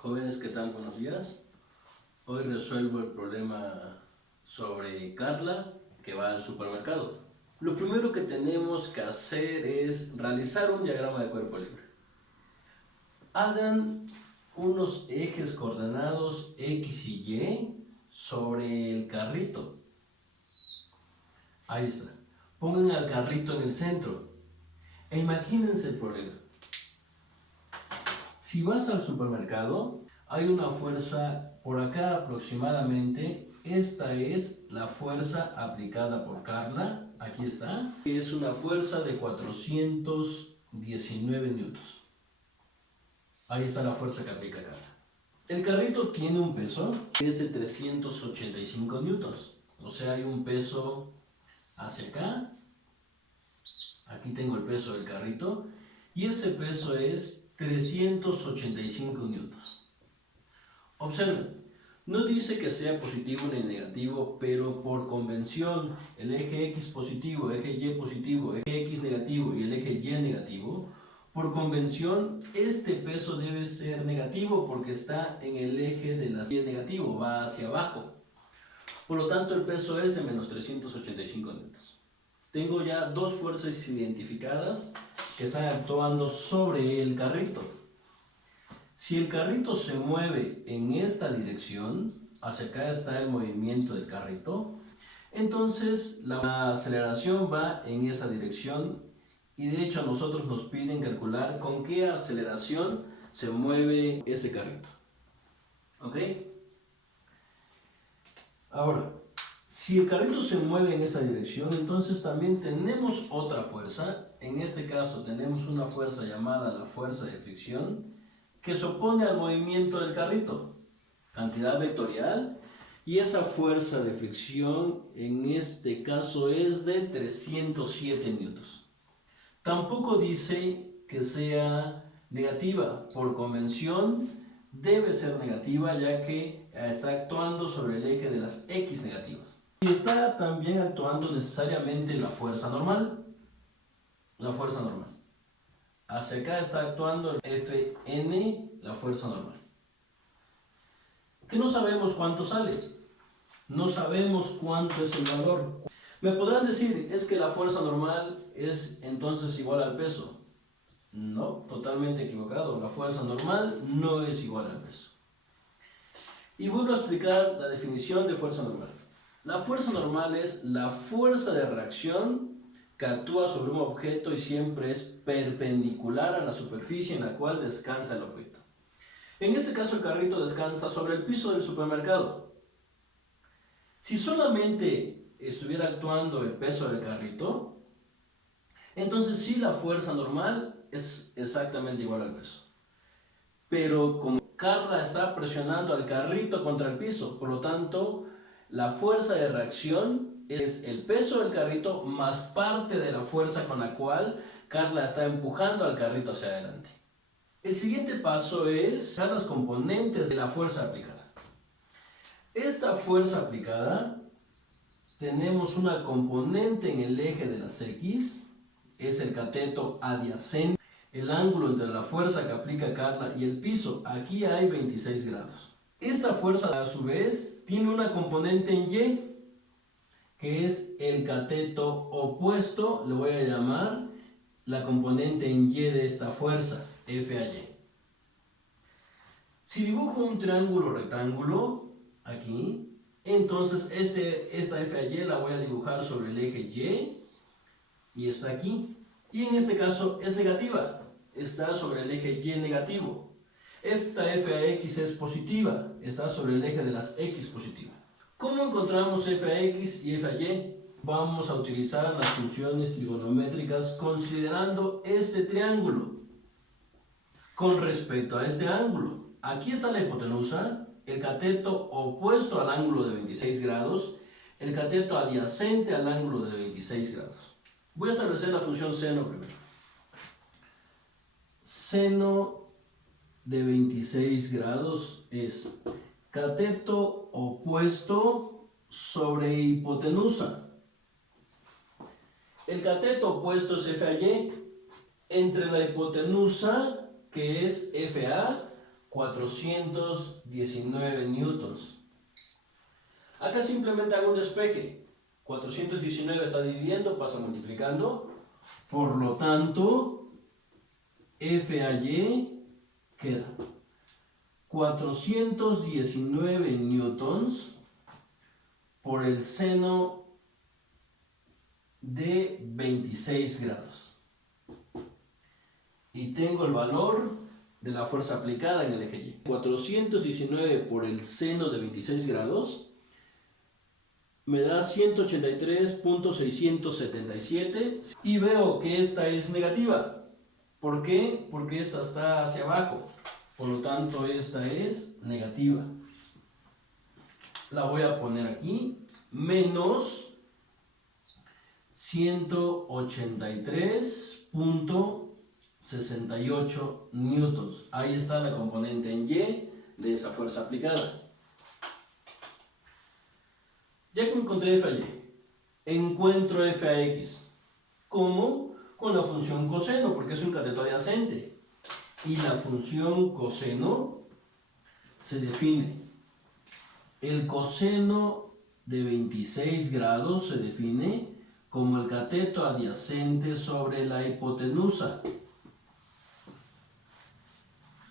Jóvenes, ¿qué tal? Buenos días. Hoy resuelvo el problema sobre Carla que va al supermercado. Lo primero que tenemos que hacer es realizar un diagrama de cuerpo libre. Hagan unos ejes coordenados X y Y sobre el carrito. Ahí está. Pongan al carrito en el centro. E imagínense el problema. Si vas al supermercado, hay una fuerza por acá aproximadamente. Esta es la fuerza aplicada por Carla. Aquí está. Es una fuerza de 419 newtons. Ahí está la fuerza que aplica Carla. El carrito tiene un peso que es de 385 newtons. O sea, hay un peso hacia acá. Aquí tengo el peso del carrito. Y ese peso es 385 newtons. Observen, no dice que sea positivo ni negativo, pero por convención, el eje X positivo, eje Y positivo, eje X negativo y el eje Y negativo, por convención, este peso debe ser negativo porque está en el eje de la Y negativo, va hacia abajo. Por lo tanto, el peso es de menos 385 newtons. Tengo ya dos fuerzas identificadas que están actuando sobre el carrito. Si el carrito se mueve en esta dirección, hacia acá está el movimiento del carrito, entonces la aceleración va en esa dirección y de hecho a nosotros nos piden calcular con qué aceleración se mueve ese carrito. ¿Ok? Ahora, si el carrito se mueve en esa dirección, entonces también tenemos otra fuerza. En este caso tenemos una fuerza llamada la fuerza de fricción que se opone al movimiento del carrito, cantidad vectorial, y esa fuerza de fricción en este caso es de 307 newtons. Tampoco dice que sea negativa, por convención debe ser negativa ya que está actuando sobre el eje de las X negativas. Y está también actuando necesariamente la fuerza normal. La fuerza normal. Hacia acá está actuando el Fn, la fuerza normal. Que no sabemos cuánto sale. No sabemos cuánto es el valor. Me podrán decir, es que la fuerza normal es entonces igual al peso. No, totalmente equivocado. La fuerza normal no es igual al peso. Y vuelvo a explicar la definición de fuerza normal. La fuerza normal es la fuerza de reacción que actúa sobre un objeto y siempre es perpendicular a la superficie en la cual descansa el objeto. En este caso el carrito descansa sobre el piso del supermercado. Si solamente estuviera actuando el peso del carrito, entonces sí la fuerza normal es exactamente igual al peso. Pero como Carla está presionando al carrito contra el piso, por lo tanto la fuerza de reacción es el peso del carrito más parte de la fuerza con la cual Carla está empujando al carrito hacia adelante. El siguiente paso es buscar los componentes de la fuerza aplicada. Esta fuerza aplicada, tenemos una componente en el eje de las X, es el cateto adyacente, el ángulo entre la fuerza que aplica Carla y el piso, aquí hay 26 grados. Esta fuerza a su vez tiene una componente en Y, que es el cateto opuesto, le voy a llamar la componente en Y de esta fuerza, F a Y. Si dibujo un triángulo rectángulo, aquí, entonces esta F a Y la voy a dibujar sobre el eje y está aquí. Y en este caso es negativa, está sobre el eje Y negativo. Esta F a X es positiva, está sobre el eje de las X positivas. ¿Cómo encontramos F a X y F a Y? Vamos a utilizar las funciones trigonométricas considerando este triángulo con respecto a este ángulo. Aquí está la hipotenusa, el cateto opuesto al ángulo de 26 grados, el cateto adyacente al ángulo de 26 grados. Voy a establecer la función seno primero. Seno de 26 grados es cateto opuesto sobre hipotenusa. El cateto opuesto es F a Y entre la hipotenusa, que es FA, 419 newtons. Acá simplemente hago un despeje. 419 está dividiendo, pasa multiplicando. Por lo tanto, FAY queda 419 newtons por el seno de 26 grados. Y tengo el valor de la fuerza aplicada en el eje Y. 419 por el seno de 26 grados me da 183.677 y veo que esta es negativa. ¿Por qué? Porque esta está hacia abajo. Por lo tanto, esta es negativa. La voy a poner aquí. Menos 183.68 newtons. Ahí está la componente en Y de esa fuerza aplicada. Ya que encontré FAY, encuentro FAX. ¿Cómo? Con la función coseno, porque es un cateto adyacente. Y la función coseno se define. El coseno de 26 grados se define como el cateto adyacente sobre la hipotenusa.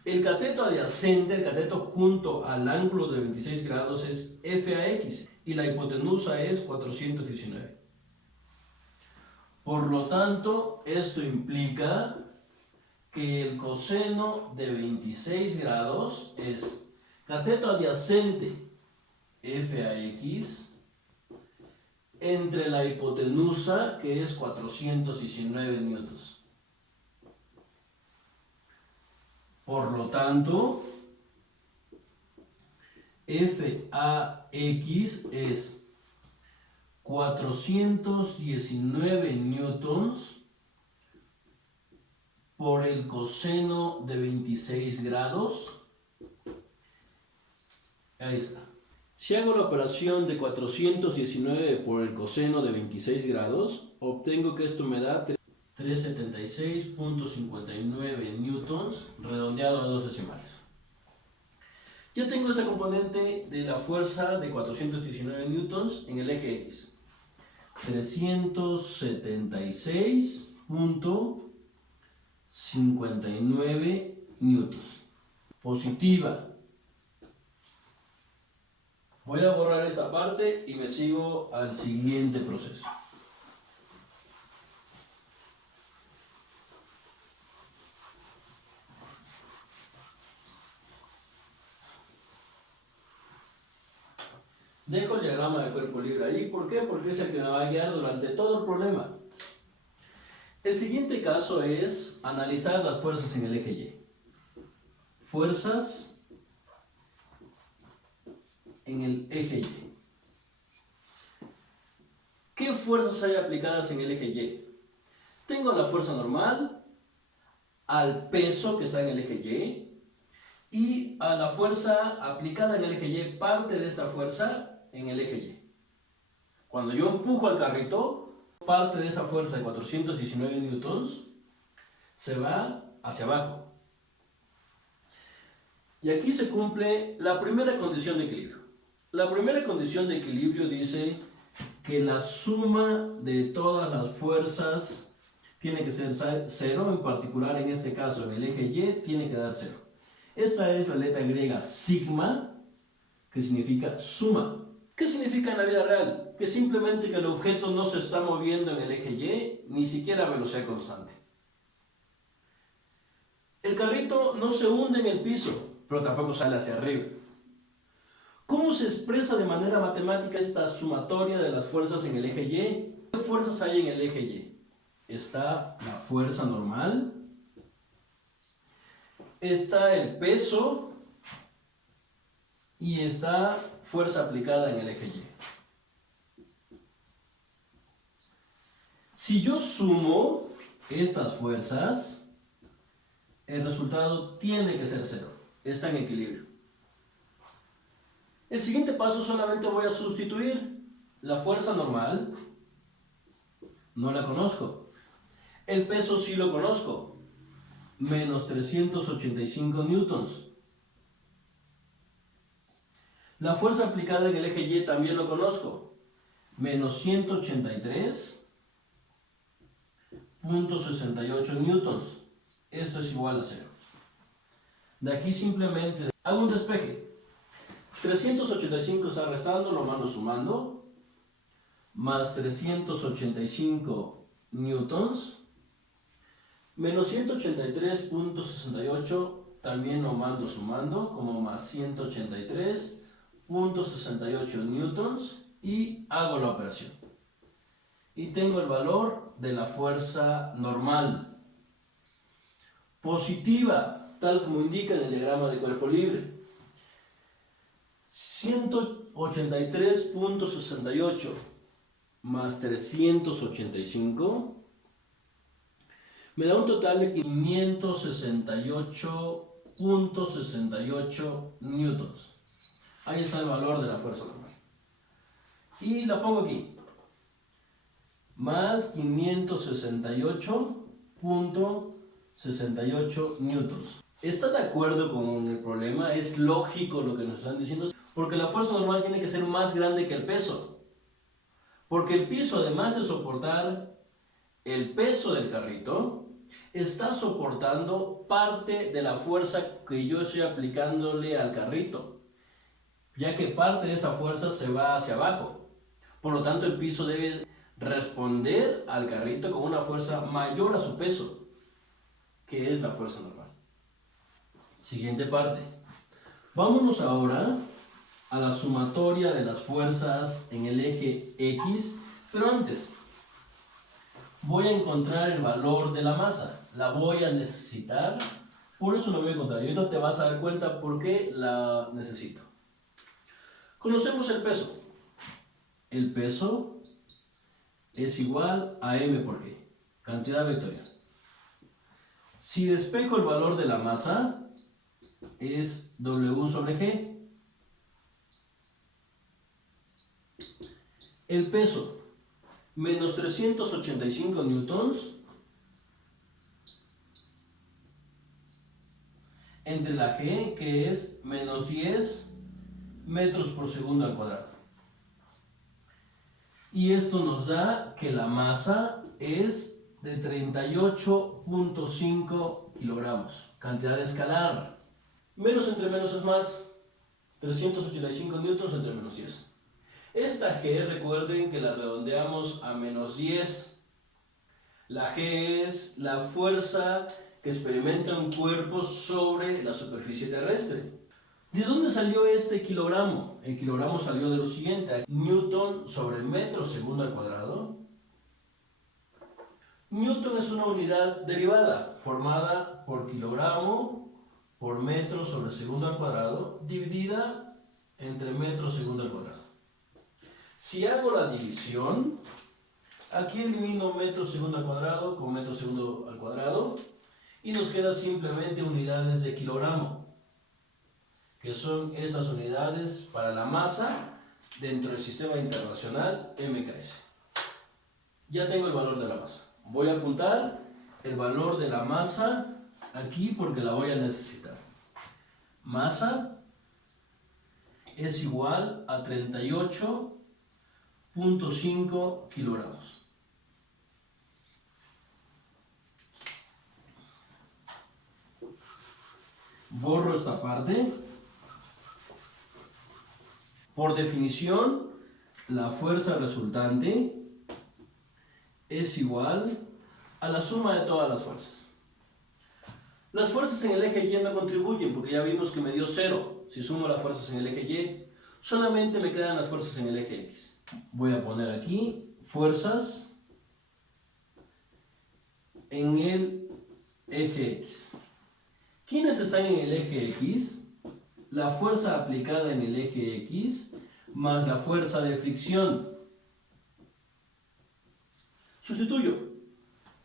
El cateto adyacente, el cateto junto al ángulo de 26 grados es FAX y la hipotenusa es 419. Por lo tanto, esto implica que el coseno de 26 grados es cateto adyacente FAX entre la hipotenusa, que es 419 newtons. Por lo tanto, FAX es 419 newtons por el coseno de 26 grados. Ahí está. Si hago la operación de 419 por el coseno de 26 grados, obtengo que esto me da 376.59 newtons, redondeado a 2 decimales. Ya tengo esta componente de la fuerza de 419 newtons en el eje X. 376.59 newtons. Positiva. Voy a borrar esta parte y me sigo al siguiente proceso. Dejo el diagrama de cuerpo libre ahí. ¿Por qué? Porque es el que me va a guiar durante todo el problema. El siguiente caso es analizar las fuerzas en el eje Y. Fuerzas en el eje Y. ¿Qué fuerzas hay aplicadas en el eje Y? Tengo la fuerza normal al peso que está en el eje Y y a la fuerza aplicada en el eje Y, parte de esta fuerza en el eje Y. Cuando yo empujo al carrito, parte de esa fuerza de 419 newtons se va hacia abajo. Y aquí se cumple la primera condición de equilibrio. La primera condición de equilibrio dice que la suma de todas las fuerzas tiene que ser cero, en particular en este caso en el eje Y tiene que dar cero. Esta es la letra griega sigma, que significa suma. ¿Qué significa en la vida real? Que simplemente que el objeto no se está moviendo en el eje Y, ni siquiera a velocidad constante. El carrito no se hunde en el piso, pero tampoco sale hacia arriba. ¿Cómo se expresa de manera matemática esta sumatoria de las fuerzas en el eje Y? ¿Qué fuerzas hay en el eje Y? Está la fuerza normal, está el peso y está fuerza aplicada en el eje Y. Si yo sumo estas fuerzas, el resultado tiene que ser cero. Está en equilibrio. El siguiente paso solamente voy a sustituir la fuerza normal. No la conozco. El peso sí lo conozco. Menos 385 newtons. La fuerza aplicada en el eje Y también lo conozco. Menos 183.68 newtons. Esto es igual a 0. De aquí simplemente hago un despeje. 385 está restando, lo mando sumando. Más 385 newtons. Menos 183.68 también lo mando sumando, como más 183.68 newtons, y hago la operación. Y tengo el valor de la fuerza normal. Positiva, tal como indica en el diagrama de cuerpo libre. 183.68 más 385 me da un total de 568.68 newtons. Ahí está el valor de la fuerza normal. Y la pongo aquí. Más 568.68 newtons. ¿Está de acuerdo con el problema? ¿Es lógico lo que nos están diciendo? Porque la fuerza normal tiene que ser más grande que el peso. Porque el piso, además de soportar el peso del carrito, está soportando parte de la fuerza que yo estoy aplicándole al carrito, ya que parte de esa fuerza se va hacia abajo. Por lo tanto, el piso debe responder al carrito con una fuerza mayor a su peso, que es la fuerza normal. Siguiente parte. Vámonos ahora a la sumatoria de las fuerzas en el eje X, pero antes voy a encontrar el valor de la masa. La voy a necesitar, por eso la voy a encontrar. Y ahorita te vas a dar cuenta por qué la necesito. Conocemos el peso. El peso es igual a m por g, cantidad vectorial. Si despejo el valor de la masa, es W sobre G. El peso, menos 385 newtons, entre la G, que es menos 10 metros por segundo al cuadrado. Y esto nos da que la masa es de 38.5 kilogramos, cantidad escalar. Menos entre menos es más, 385 newtons entre menos 10. Esta G, recuerden que la redondeamos a menos 10. La G es la fuerza que experimenta un cuerpo sobre la superficie terrestre. ¿De dónde salió este kilogramo? El kilogramo salió de lo siguiente: Newton sobre metro segundo al cuadrado. Newton es una unidad derivada formada por kilogramo por metro sobre segundo al cuadrado dividida entre metro segundo al cuadrado. Si hago la división, aquí elimino metro segundo al cuadrado con metro segundo al cuadrado y nos queda simplemente unidades de kilogramo, que son estas unidades para la masa dentro del sistema internacional MKS. Ya tengo el valor de la masa. Voy a apuntar el valor de la masa aquí porque la voy a necesitar. Masa es igual a 38.5 kilogramos. Borro esta parte. Por definición, la fuerza resultante es igual a la suma de todas las fuerzas. Las fuerzas en el eje Y no contribuyen porque ya vimos que me dio 0. Si sumo las fuerzas en el eje Y, solamente me quedan las fuerzas en el eje X. Voy a poner aquí fuerzas en el eje X. ¿Quiénes están en el eje X? La fuerza aplicada en el eje X más la fuerza de fricción. Sustituyo.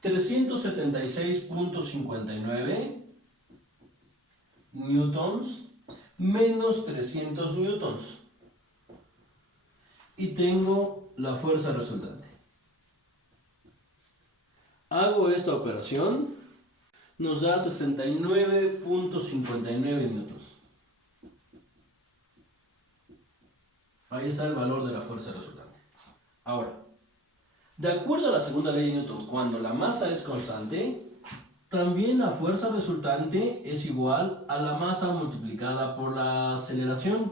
376.59 newtons menos 300 newtons. Y tengo la fuerza resultante. Hago esta operación, nos da 69.59 newtons. Ahí está el valor de la fuerza resultante. Ahora, de acuerdo a la segunda ley de Newton, cuando la masa es constante, también la fuerza resultante es igual a la masa multiplicada por la aceleración.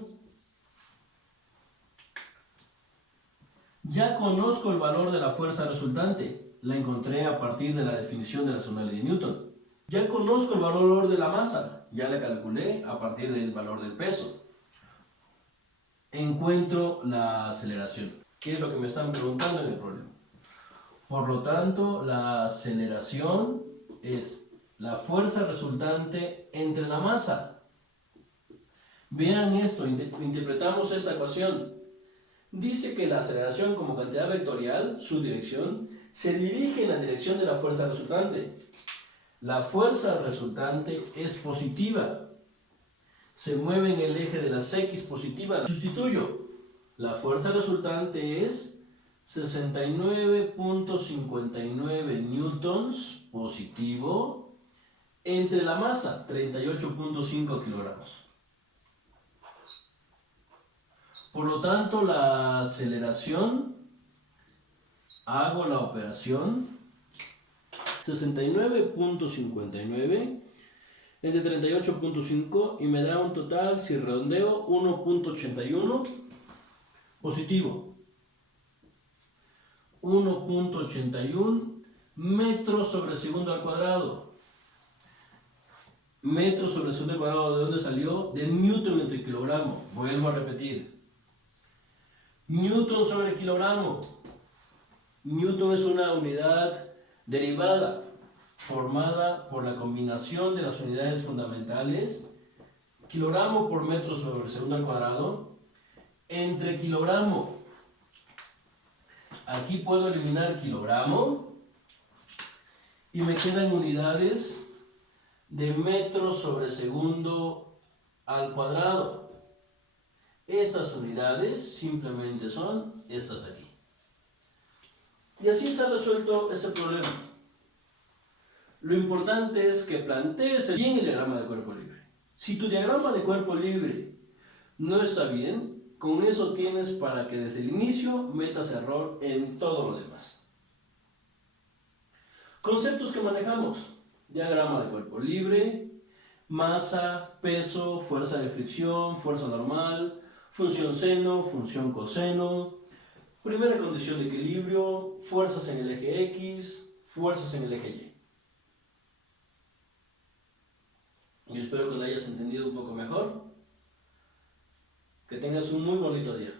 Ya conozco el valor de la fuerza resultante, la encontré a partir de la definición de la segunda ley de Newton. Ya conozco el valor de la masa, ya la calculé a partir del valor del peso. Encuentro la aceleración. ¿Qué es lo que me están preguntando en el problema? Por lo tanto, la aceleración es la fuerza resultante entre la masa. Vean esto, interpretamos esta ecuación. Dice que la aceleración como cantidad vectorial, su dirección, se dirige en la dirección de la fuerza resultante. La fuerza resultante es positiva. Se mueve en el eje de las X positivas. Sustituyo. La fuerza resultante es 69.59 newtons positivo entre la masa, 38.5 kilogramos. Por lo tanto, la aceleración, hago la operación, 69.59 entre 38.5 y me da un total, si redondeo, 1.81 positivo. 1.81 metros sobre segundo al cuadrado. Metros sobre segundo al cuadrado, ¿de dónde salió? De newton entre kilogramo. Vuelvo a repetir. Newton sobre kilogramo. Newton es una unidad derivada formada por la combinación de las unidades fundamentales, kilogramo por metro sobre segundo al cuadrado, entre kilogramo. Aquí puedo eliminar kilogramo y me quedan unidades de metro sobre segundo al cuadrado. Estas unidades simplemente son estas de aquí. Y así se ha resuelto ese problema. Lo importante es que plantees bien el diagrama de cuerpo libre. Si tu diagrama de cuerpo libre no está bien, con eso tienes para que desde el inicio metas error en todo lo demás. Conceptos que manejamos: diagrama de cuerpo libre, masa, peso, fuerza de fricción, fuerza normal, función seno, función coseno, primera condición de equilibrio, fuerzas en el eje X, fuerzas en el eje Y. Yo espero que lo hayas entendido un poco mejor. Que tengas un muy bonito día.